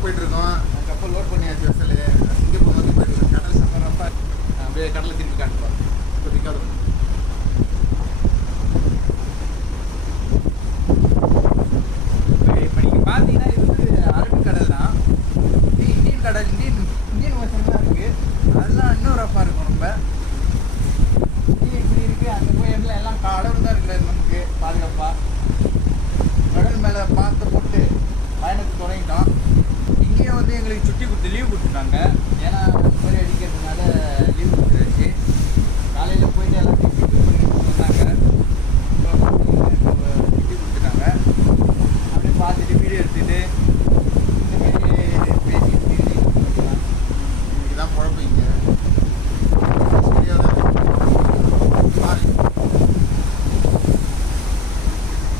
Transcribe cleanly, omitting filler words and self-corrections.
நோக்கி போயிட்டு இருக்கோம். கப்பல் லோட் பண்ணியாச்சு வெசல். சிங்கப்பூர் நோக்கி போயிட்டு இருக்கோம். கடல் சம்பரப்ப அப்படியே கடலை திருப்பி காட்டுவோம். இப்போதைக்கு இப்போ நீங்கள் பார்த்தீங்கன்னா இது வந்து அரபிக்கடல் தான். இந்தியன் கடல், இந்தியன் ஓஷன் தான் இருக்குது. அதெல்லாம் இன்னும் ரஃபாக இருக்கும். ரொம்ப இப்படி இருக்குது. அங்கே போய் எல்லாம் கடவுள் தான் இருக்குது நமக்கு பாதுகாப்பாக. கடல் மேலே பார்த்து போட்டு பயணத்தை தொடங்கிட்டோம். இங்கேயும் வந்து எங்களுக்கு சுட்டி கொடுத்து லீவ் கொடுத்துட்டாங்க.